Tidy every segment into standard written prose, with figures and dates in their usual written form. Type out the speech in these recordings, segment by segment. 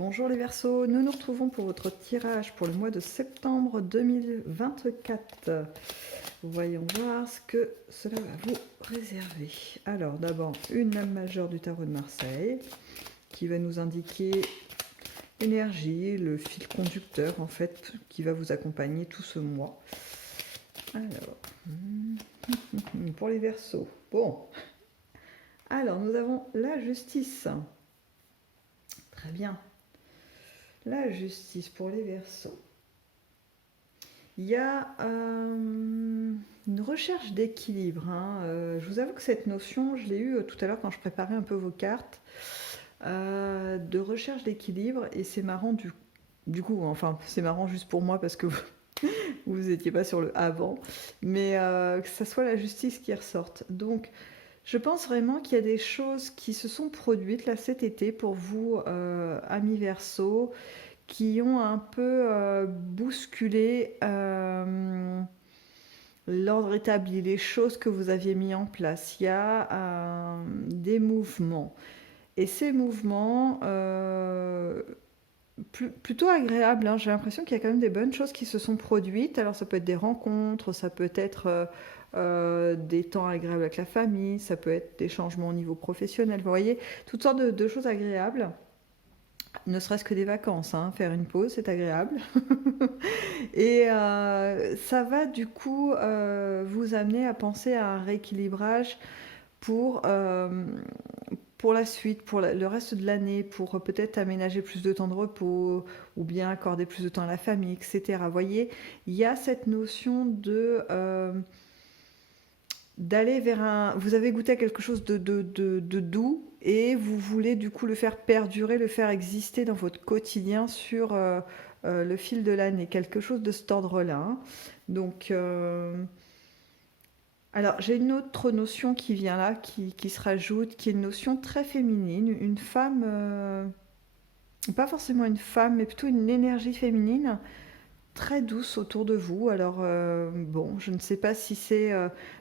Bonjour les Verseaux, nous nous retrouvons pour votre tirage pour le mois de septembre 2024. Voyons voir ce que cela va vous réserver. Alors d'abord une lame majeure du tarot de Marseille qui va nous indiquer l'énergie, le fil conducteur en fait qui va vous accompagner tout ce mois. Alors, pour les Verseaux, bon. Alors nous avons la justice. Très bien. La justice pour les Verseaux. Il y a une recherche d'équilibre. Je vous avoue que cette notion, je l'ai eue tout à l'heure quand je préparais un peu vos cartes, de recherche d'équilibre. Et c'est marrant du coup, enfin c'est marrant juste pour moi parce que vous n'étiez pas sur le avant, mais que ça soit la justice qui ressorte. Donc je pense vraiment qu'il y a des choses qui se sont produites là cet été pour vous, amis Verseaux, qui ont un peu bousculé l'ordre établi, les choses que vous aviez mis en place. Il y a des mouvements. Et ces mouvements, plutôt agréables, hein, j'ai l'impression qu'il y a quand même des bonnes choses qui se sont produites. Alors ça peut être des rencontres, ça peut être des temps agréables avec la famille, ça peut être des changements au niveau professionnel. Vous voyez, toutes sortes de choses agréables. Ne serait-ce que des vacances, hein, faire une pause, c'est agréable. Et ça va du coup vous amener à penser à un rééquilibrage pour, euh, pour la suite, pour le reste de l'année, pour peut-être aménager plus de temps de repos ou bien accorder plus de temps à la famille, etc. Vous voyez, il y a cette notion d'aller vers un... Vous avez goûté à quelque chose de doux et vous voulez du coup le faire perdurer, le faire exister dans votre quotidien sur le fil de l'année, quelque chose de cet ordre-là. Hein. Donc, alors j'ai une autre notion qui vient là, qui se rajoute, qui est une notion très féminine, une femme, pas forcément une femme, mais plutôt une énergie féminine très douce autour de vous. Alors, bon, je ne sais pas si c'est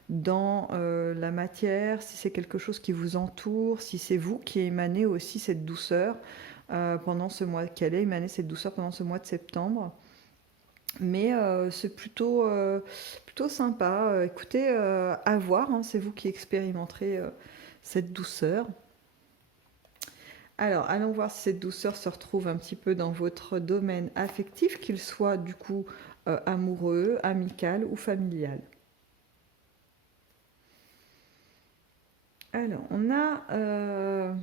dans la matière, si c'est quelque chose qui vous entoure, si c'est vous qui émanez aussi cette douceur pendant ce mois, qu'elle ait émané cette douceur pendant ce mois de septembre. Mais c'est plutôt sympa. Écoutez, à voir, hein, c'est vous qui expérimenterez cette douceur. Alors, allons voir si cette douceur se retrouve un petit peu dans votre domaine affectif, qu'il soit du coup amoureux, amical ou familial. Alors, on a...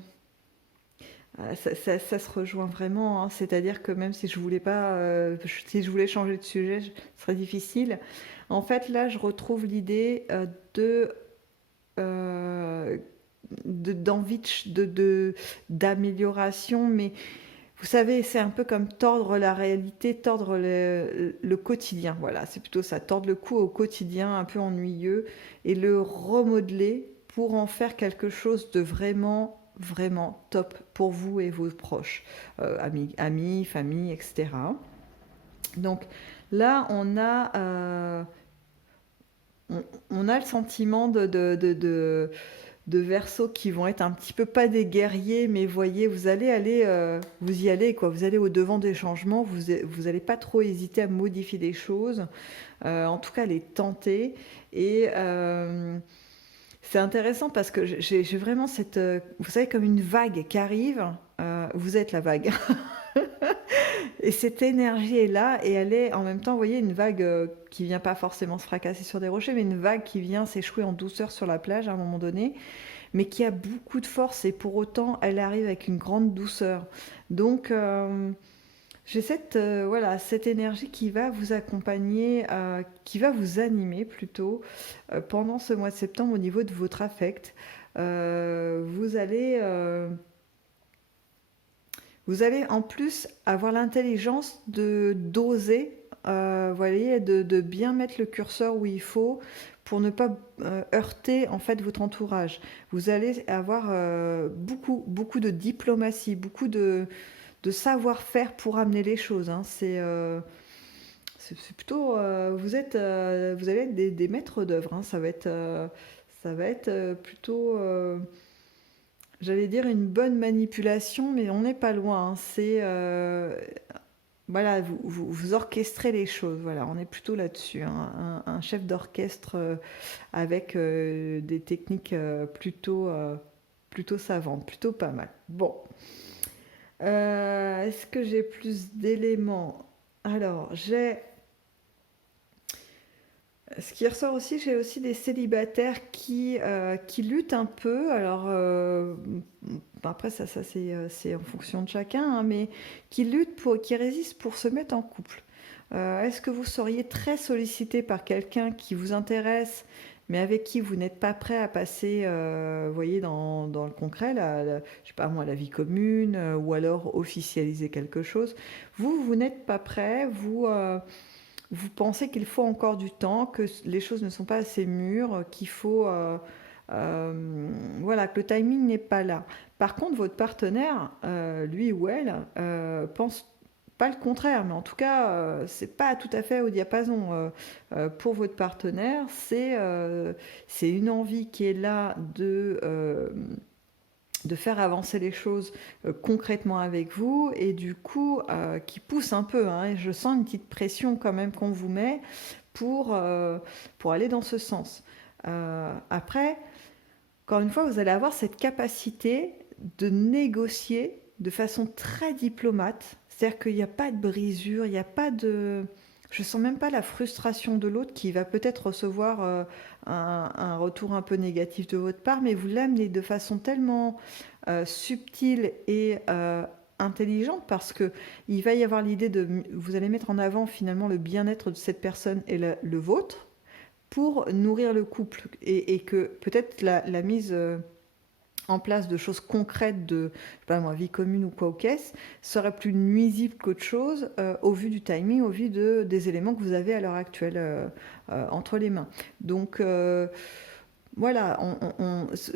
ça se rejoint vraiment, hein, c'est-à-dire que même si je voulais pas, si je voulais changer de sujet, ce serait difficile. En fait, là, je retrouve l'idée de euh, d'envie d'amélioration, mais vous savez, c'est un peu comme tordre la réalité, tordre le quotidien. Voilà, c'est plutôt ça, tordre le cou au quotidien un peu ennuyeux et le remodeler pour en faire quelque chose de vraiment vraiment top pour vous et vos proches, amis, famille, etc. Donc là, on a le sentiment de Verseaux qui vont être un petit peu pas des guerriers, mais voyez, vous allez aller, vous y allez quoi, vous allez au devant des changements, vous allez pas trop hésiter à modifier des choses, en tout cas les tenter. Et c'est intéressant parce que j'ai vraiment cette, vous savez, comme une vague qui arrive. Vous êtes la vague. Et cette énergie est là et elle est en même temps, vous voyez, une vague qui vient pas forcément se fracasser sur des rochers, mais une vague qui vient s'échouer en douceur sur la plage à un moment donné, mais qui a beaucoup de force et pour autant, elle arrive avec une grande douceur. Donc, j'ai voilà, cette énergie qui va vous accompagner, qui va vous animer plutôt pendant ce mois de septembre au niveau de votre affect. Vous allez... vous allez en plus avoir l'intelligence de d'oser, voyez, de bien mettre le curseur où il faut pour ne pas heurter en fait votre entourage. Vous allez avoir beaucoup de diplomatie, beaucoup de savoir-faire pour amener les choses. Hein. C'est plutôt, vous allez être des maîtres d'œuvre. Hein. Ça va être plutôt j'allais dire une bonne manipulation, mais on n'est pas loin, hein. C'est voilà, vous orchestrez les choses. Voilà, on est plutôt là-dessus, hein. Un chef d'orchestre avec des techniques plutôt savantes, plutôt pas mal. Bon. Est-ce que j'ai plus d'éléments? Alors, ce qui ressort aussi, j'ai aussi des célibataires qui luttent un peu. Alors, après, ça c'est en fonction de chacun, hein, mais qui résistent pour se mettre en couple. Est-ce que vous seriez très sollicité par quelqu'un qui vous intéresse, mais avec qui vous n'êtes pas prêt à passer, vous voyez, dans le concret, je sais pas moi, la vie commune, ou alors officialiser quelque chose. Vous n'êtes pas prêt, vous pensez qu'il faut encore du temps, que les choses ne sont pas assez mûres, qu'il faut, voilà, que le timing n'est pas là. Par contre, votre partenaire, lui ou elle, pense pas le contraire, mais en tout cas, c'est pas tout à fait au diapason. Pour votre partenaire, c'est une envie qui est là de faire avancer les choses concrètement avec vous et du coup qui pousse un peu, hein, et je sens une petite pression quand même qu'on vous met pour aller dans ce sens. Après, encore une fois, vous allez avoir cette capacité de négocier de façon très diplomate, c'est-à-dire qu'il n'y a pas de brisure, il n'y a pas de... Je sens même pas la frustration de l'autre qui va peut-être recevoir un retour un peu négatif de votre part, mais vous l'amenez de façon tellement subtile et intelligente parce que il va y avoir l'idée de... Vous allez mettre en avant finalement le bien-être de cette personne et le vôtre pour nourrir le couple et que peut-être la mise en place de choses concrètes de, je sais pas moi, vie commune ou quoi au caisse, serait plus nuisible qu'autre chose au vu du timing, au vu des éléments que vous avez à l'heure actuelle entre les mains. Donc voilà,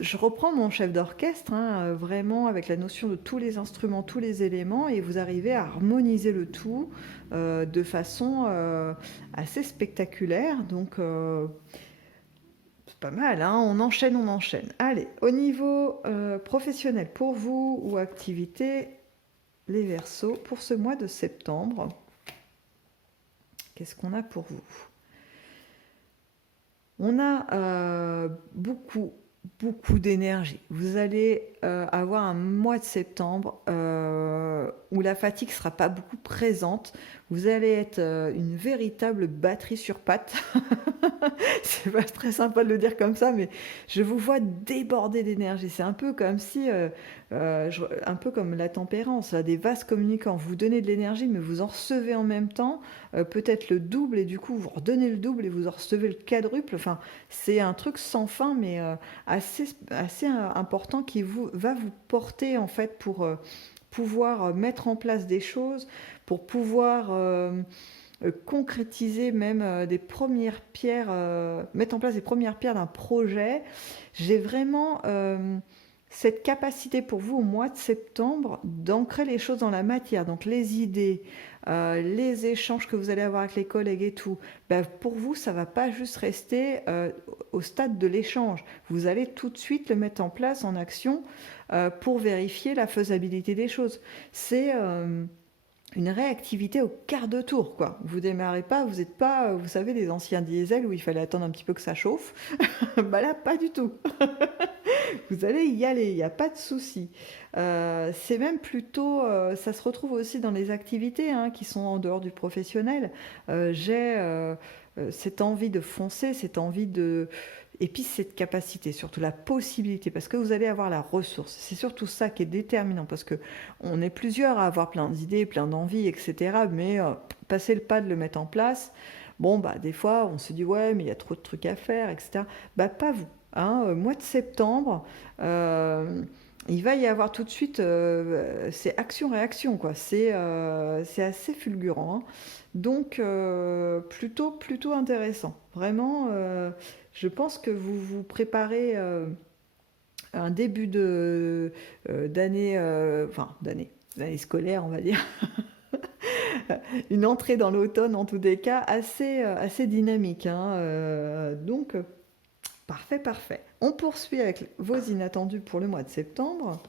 je reprends mon chef d'orchestre, hein, vraiment avec la notion de tous les instruments, tous les éléments, et vous arrivez à harmoniser le tout de façon assez spectaculaire. Donc c'est pas mal, hein, on enchaîne, on enchaîne. Allez, au niveau professionnel, pour vous ou activité, les Verseaux, pour ce mois de septembre, qu'est-ce qu'on a pour vous? On a beaucoup d'énergie. Vous allez avoir un mois de septembre où la fatigue ne sera pas beaucoup présente. Vous allez être une véritable batterie sur pattes. C'est pas très sympa de le dire comme ça, mais je vous vois déborder d'énergie. C'est un peu comme si, un peu comme la tempérance, là, des vases communicants. Vous donnez de l'énergie, mais vous en recevez en même temps, peut-être le double, et du coup, vous redonnez le double et vous en recevez le quadruple. Enfin, c'est un truc sans fin, mais assez important qui va vous porter, en fait, pour pouvoir mettre en place des choses, pour pouvoir concrétiser même des premières pierres, mettre en place des premières pierres d'un projet. J'ai vraiment cette capacité pour vous au mois de septembre d'ancrer les choses dans la matière, donc les idées, les échanges que vous allez avoir avec les collègues et tout. Ben, pour vous, ça ne va pas juste rester au stade de l'échange. Vous allez tout de suite le mettre en place, en action, pour vérifier la faisabilité des choses. C'est une réactivité au quart de tour, quoi. Vous démarrez pas, vous n'êtes pas, vous savez, les anciens diesel où il fallait attendre un petit peu que ça chauffe. Bah là, pas du tout. Vous allez y aller, il n'y a pas de souci. C'est même plutôt, ça se retrouve aussi dans les activités hein, qui sont en dehors du professionnel. J'ai cette envie de foncer, cette envie de... Et puis cette capacité, surtout la possibilité, parce que vous allez avoir la ressource. C'est surtout ça qui est déterminant, parce que on est plusieurs à avoir plein d'idées, plein d'envies, etc. Mais passer le pas de le mettre en place, bon, bah des fois, on se dit, ouais, mais il y a trop de trucs à faire, etc. Bah pas vous. Hein, mois de septembre, il va y avoir tout de suite, c'est action-réaction, quoi. C'est assez fulgurant. Hein. Donc, plutôt intéressant. Vraiment, je pense que vous vous préparez un début d'année, d'année scolaire, on va dire. Une entrée dans l'automne, en tous les cas, assez dynamique. Hein. Donc, Parfait, parfait. On poursuit avec vos inattendus pour le mois de septembre.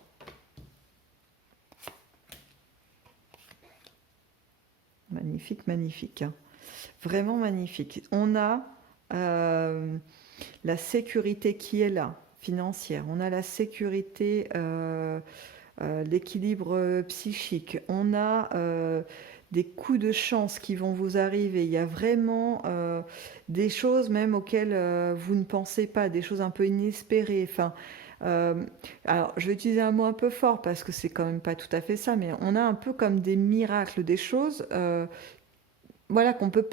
Magnifique, magnifique. Vraiment magnifique. On a la sécurité qui est là, financière. On a la sécurité, l'équilibre psychique. On a des coups de chance qui vont vous arriver. Il y a vraiment des choses même auxquelles vous ne pensez pas, des choses un peu inespérées. Enfin, alors, je vais utiliser un mot un peu fort parce que c'est quand même pas tout à fait ça, mais on a un peu comme des miracles, des choses, voilà, on peut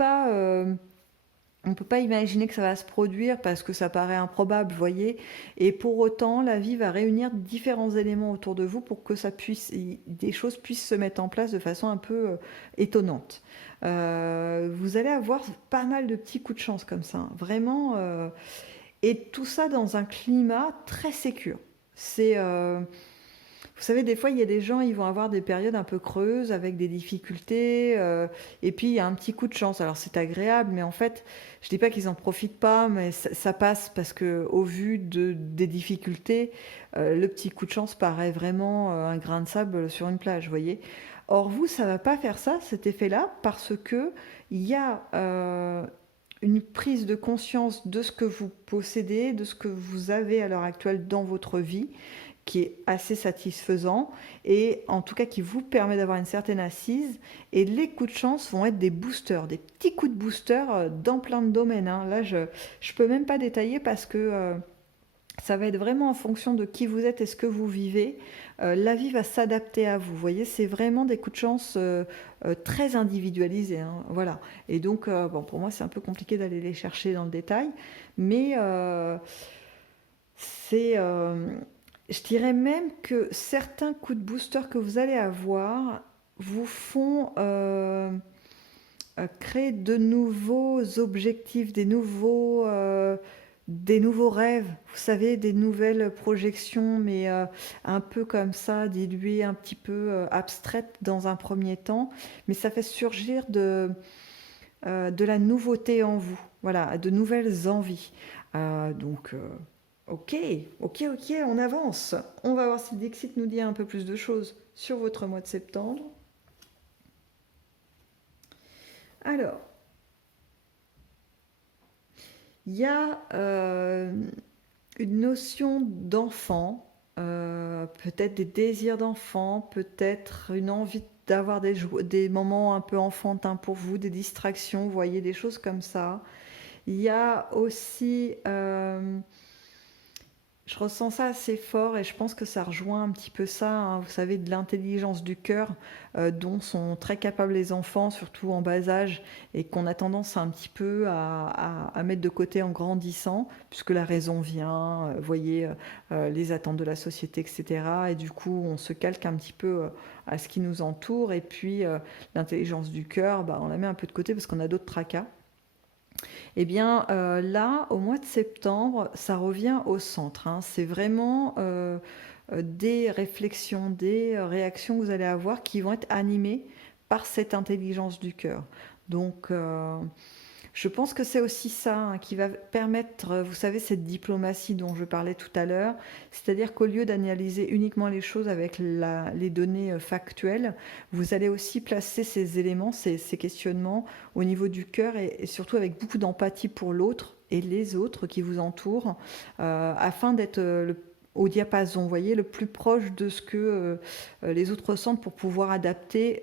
pas imaginer que ça va se produire parce que ça paraît improbable, vous voyez. Et pour autant, la vie va réunir différents éléments autour de vous pour que des choses puissent se mettre en place de façon un peu étonnante. Vous allez avoir pas mal de petits coups de chance comme ça, hein, vraiment. Et tout ça dans un climat très sécure. C'est, vous savez, des fois, il y a des gens, ils vont avoir des périodes un peu creuses avec des difficultés, et puis il y a un petit coup de chance. Alors c'est agréable, mais en fait, je dis pas qu'ils en profitent pas, mais ça passe parce que au vu des difficultés, le petit coup de chance paraît vraiment un grain de sable sur une plage, vous voyez. Or vous, ça va pas faire ça, cet effet-là, parce que il y a une prise de conscience de ce que vous possédez, de ce que vous avez à l'heure actuelle dans votre vie, qui est assez satisfaisant et en tout cas qui vous permet d'avoir une certaine assise. Et les coups de chance vont être des boosters, des petits coups de booster dans plein de domaines, hein. Là, je ne peux même pas détailler parce que ça va être vraiment en fonction de qui vous êtes et ce que vous vivez. La vie va s'adapter à vous. Vous voyez, c'est vraiment des coups de chance très individualisés, hein, voilà. Et donc, bon, pour moi, c'est un peu compliqué d'aller les chercher dans le détail, mais c'est je dirais même que certains coups de booster que vous allez avoir vous font créer de nouveaux objectifs, des nouveaux rêves, vous savez, des nouvelles projections, mais un peu comme ça, diluées, un petit peu abstraites dans un premier temps. Mais ça fait surgir de la nouveauté en vous, voilà, de nouvelles envies. Donc, ok, ok, ok, on avance. On va voir si le Dixit nous dit un peu plus de choses sur votre mois de septembre. Alors, il y a une notion d'enfant, peut-être des désirs d'enfant, peut-être une envie d'avoir des moments un peu enfantins pour vous, des distractions, vous voyez, des choses comme ça. Il y a aussi je ressens ça assez fort et je pense que ça rejoint un petit peu ça, hein, vous savez, de l'intelligence du cœur dont sont très capables les enfants, surtout en bas âge, et qu'on a tendance un petit peu à mettre de côté en grandissant, puisque la raison vient, vous voyez, les attentes de la société, etc. Et du coup, on se calque un petit peu à ce qui nous entoure, et puis l'intelligence du cœur, bah, on la met un peu de côté parce qu'on a d'autres tracas. Eh bien, là, au mois de septembre, ça revient au centre, hein. C'est vraiment des réflexions, des réactions que vous allez avoir qui vont être animées par cette intelligence du cœur. Donc, je pense que c'est aussi ça, hein, qui va permettre, vous savez, cette diplomatie dont je parlais tout à l'heure, c'est-à-dire qu'au lieu d'analyser uniquement les choses avec les données factuelles, vous allez aussi placer ces éléments, ces questionnements au niveau du cœur et surtout avec beaucoup d'empathie pour l'autre et les autres qui vous entourent, afin d'être au diapason, vous voyez, le plus proche de ce que les autres ressentent pour pouvoir adapter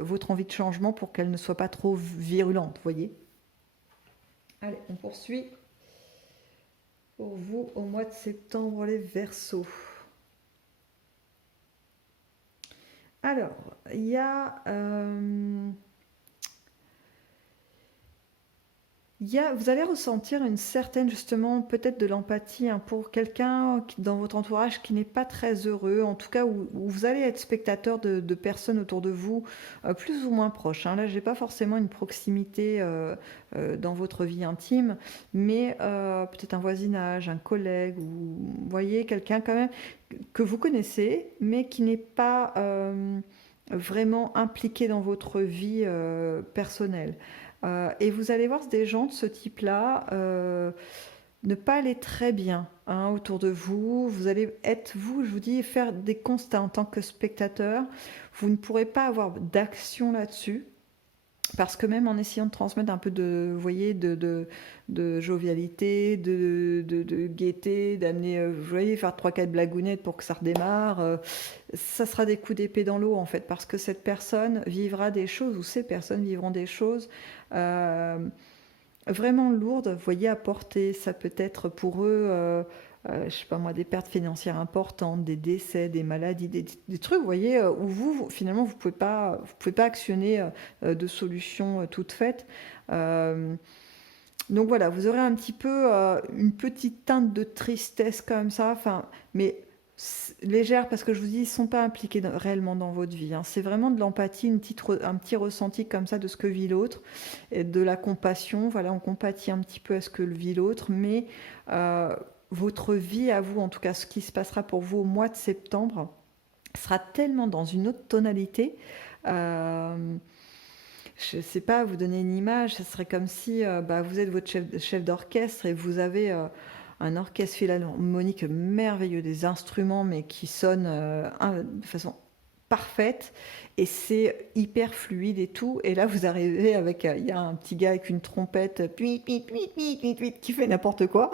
votre envie de changement pour qu'elle ne soit pas trop virulente, vous voyez. Allez, on poursuit pour vous au mois de septembre, les Verseaux. Alors, il y a vous allez ressentir une certaine, justement, peut-être de l'empathie, hein, pour quelqu'un dans votre entourage qui n'est pas très heureux, en tout cas où vous allez être spectateur de personnes autour de vous, plus ou moins proches, hein. Là, je n'ai pas forcément une proximité dans votre vie intime, mais peut-être un voisinage, un collègue, ou vous voyez, quelqu'un quand même que vous connaissez, mais qui n'est pas vraiment impliqué dans votre vie personnelle. Et vous allez voir des gens de ce type-là, ne pas aller très bien hein, autour de vous. Vous allez être, vous, je vous dis, faire des constats en tant que spectateur. Vous ne pourrez pas avoir d'action là-dessus. Parce que même en essayant de transmettre un peu de, vous voyez, de jovialité, de gaieté, d'amener, vous voyez, faire trois quatre blagounettes pour que ça redémarre, ça sera des coups d'épée dans l'eau en fait, parce que cette personne vivra des choses, ou ces personnes vivront des choses euh, vraiment lourdes, vous voyez, à porter. Ça peut être pour eux, je sais pas moi, des pertes financières importantes, des décès, des maladies, des trucs, vous voyez, où finalement, vous pouvez pas actionner de solutions toutes faites. Euh, donc voilà, vous aurez un petit peu une petite teinte de tristesse comme ça, enfin, mais légère parce que je vous dis, ils ne sont pas impliqués réellement dans votre vie. Hein. C'est vraiment de l'empathie, un petit ressenti comme ça de ce que vit l'autre, et de la compassion. Voilà, on compatit un petit peu à ce que vit l'autre, mais euh, votre vie à vous, en tout cas ce qui se passera pour vous au mois de septembre, sera tellement dans une autre tonalité. Euh, je ne sais pas, vous donner une image, ce serait comme si bah, vous êtes votre chef d'orchestre et vous avez un orchestre philharmonique merveilleux, des instruments mais qui sonnent de façon parfaite et c'est hyper fluide et tout. Et là, vous arrivez avec, il y a un petit gars avec une trompette qui fait n'importe quoi.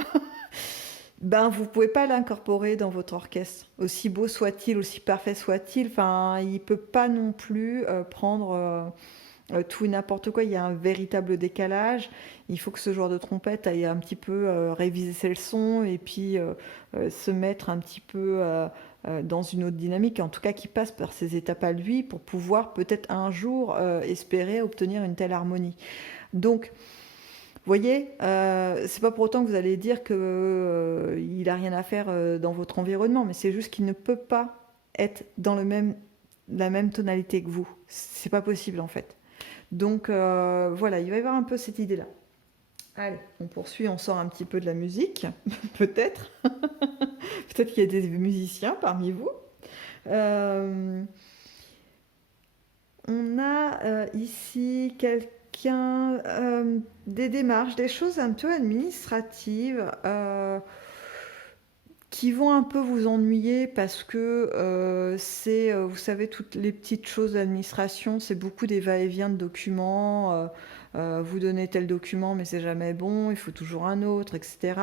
Ben, vous pouvez pas l'incorporer dans votre orchestre. Aussi beau soit-il, aussi parfait soit-il, enfin, il peut pas non plus prendre tout et n'importe quoi. Il y a un véritable décalage. Il faut que ce joueur de trompette aille un petit peu réviser ses leçons et puis se mettre un petit peu dans une autre dynamique, en tout cas qui passe par ses étapes à lui pour pouvoir peut-être un jour espérer obtenir une telle harmonie. Donc, vous voyez, c'est pas pour autant que vous allez dire qu'il a rien à faire dans votre environnement, mais c'est juste qu'il ne peut pas être dans la même tonalité que vous. C'est pas possible en fait. Donc voilà, il va y avoir un peu cette idée-là. Allez, on poursuit, on sort un petit peu de la musique, peut-être. Peut-être qu'il y a des musiciens parmi vous. Euh, on a ici quelqu'un, des démarches, des choses un peu administratives qui vont un peu vous ennuyer parce que c'est, vous savez, toutes les petites choses d'administration, c'est beaucoup des va-et-vient de documents. Vous donnez tel document, mais c'est jamais bon, il faut toujours un autre, etc.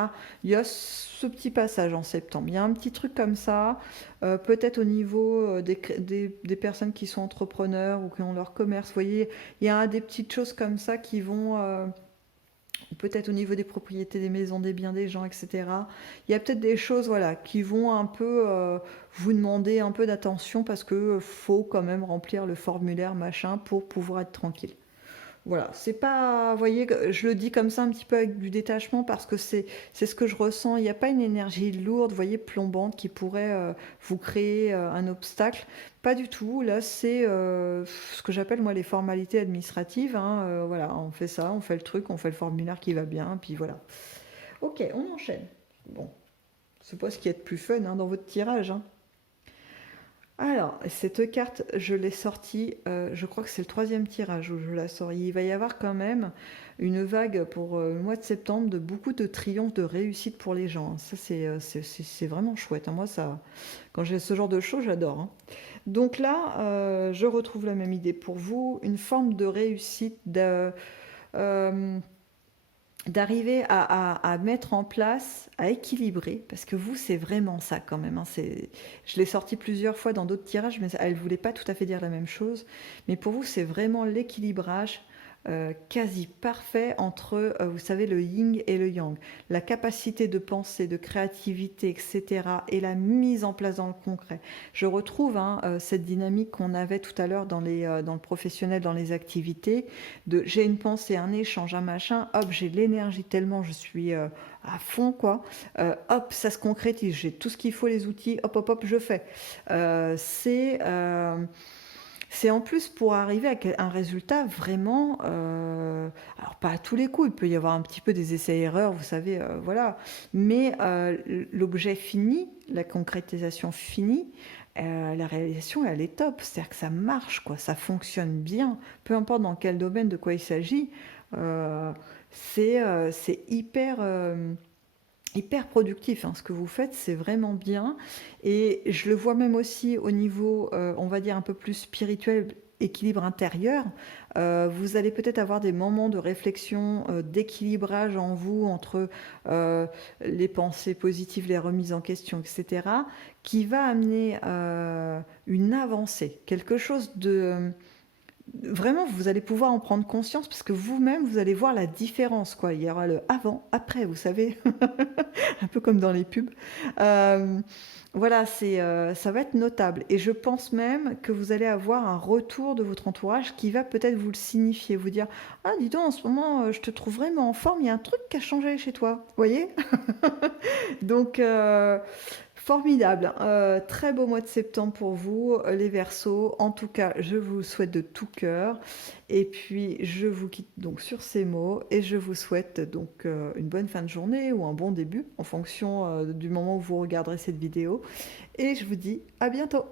Il y a ce petit passage en septembre. Il y a un petit truc comme ça, peut-être au niveau des personnes qui sont entrepreneurs ou qui ont leur commerce. Vous voyez, il y a des petites choses comme ça qui vont peut-être au niveau des propriétés des maisons, des biens des gens, etc. Il y a peut-être des choses voilà, qui vont un peu vous demander un peu d'attention parce qu'il faut quand même remplir le formulaire machin pour pouvoir être tranquille. Voilà, c'est pas, vous voyez, je le dis comme ça un petit peu avec du détachement parce que c'est ce que je ressens. Il n'y a pas une énergie lourde, vous voyez, plombante qui pourrait vous créer un obstacle. Pas du tout. Là, c'est ce que j'appelle moi les formalités administratives. Hein. Voilà, on fait ça, on fait le truc, on fait le formulaire qui va bien, puis voilà. Ok, on enchaîne. Bon, c'est pas ce qui est de plus fun hein, dans votre tirage. Hein. Alors, cette carte, je l'ai sortie, je crois que c'est le troisième tirage où je la sors. Il va y avoir quand même une vague pour le mois de septembre de beaucoup de triomphes, de réussite pour les gens. Ça, c'est vraiment chouette. Hein. Moi, ça, quand j'ai ce genre de choses, j'adore. Hein. Donc là, je retrouve la même idée pour vous, une forme de réussite, euh, d'arriver à mettre en place, à équilibrer, parce que vous, c'est vraiment ça quand même. Hein, je l'ai sorti plusieurs fois dans d'autres tirages, mais elle ne voulait pas tout à fait dire la même chose. Mais pour vous, c'est vraiment l'équilibrage quasi parfait entre, vous savez, le yin et le yang. La capacité de penser, de créativité, etc. et la mise en place dans le concret. Je retrouve hein, cette dynamique qu'on avait tout à l'heure dans le professionnel, dans les activités, de j'ai une pensée, un échange, un machin, hop, j'ai de l'énergie tellement je suis à fond, quoi. Hop, ça se concrétise, j'ai tout ce qu'il faut, les outils, hop, hop, hop, je fais. C'est en plus pour arriver à un résultat vraiment, alors pas à tous les coups, il peut y avoir un petit peu des essais-erreurs, vous savez, voilà, mais l'objet fini, la concrétisation finie, la réalisation, elle est top, c'est-à-dire que ça marche, quoi, ça fonctionne bien, peu importe dans quel domaine, de quoi il s'agit, c'est hyper hyper productif, hein, ce que vous faites, c'est vraiment bien. Et je le vois même aussi au niveau, on va dire, un peu plus spirituel, équilibre intérieur. Vous allez peut-être avoir des moments de réflexion, d'équilibrage en vous entre les pensées positives, les remises en question, etc., qui va amener une avancée, quelque chose de vraiment, vous allez pouvoir en prendre conscience parce que vous-même, vous allez voir la différence, quoi. Il y aura le avant, après, vous savez, un peu comme dans les pubs. Euh, voilà, ça va être notable. Et je pense même que vous allez avoir un retour de votre entourage qui va peut-être vous le signifier, vous dire, ah, dis donc, en ce moment, je te trouve vraiment en forme, il y a un truc qui a changé chez toi. Vous voyez? Donc, formidable. Très beau mois de septembre pour vous, les Verseaux. En tout cas, je vous souhaite de tout cœur. Et puis, je vous quitte donc sur ces mots et je vous souhaite donc une bonne fin de journée ou un bon début en fonction du moment où vous regarderez cette vidéo. Et je vous dis à bientôt.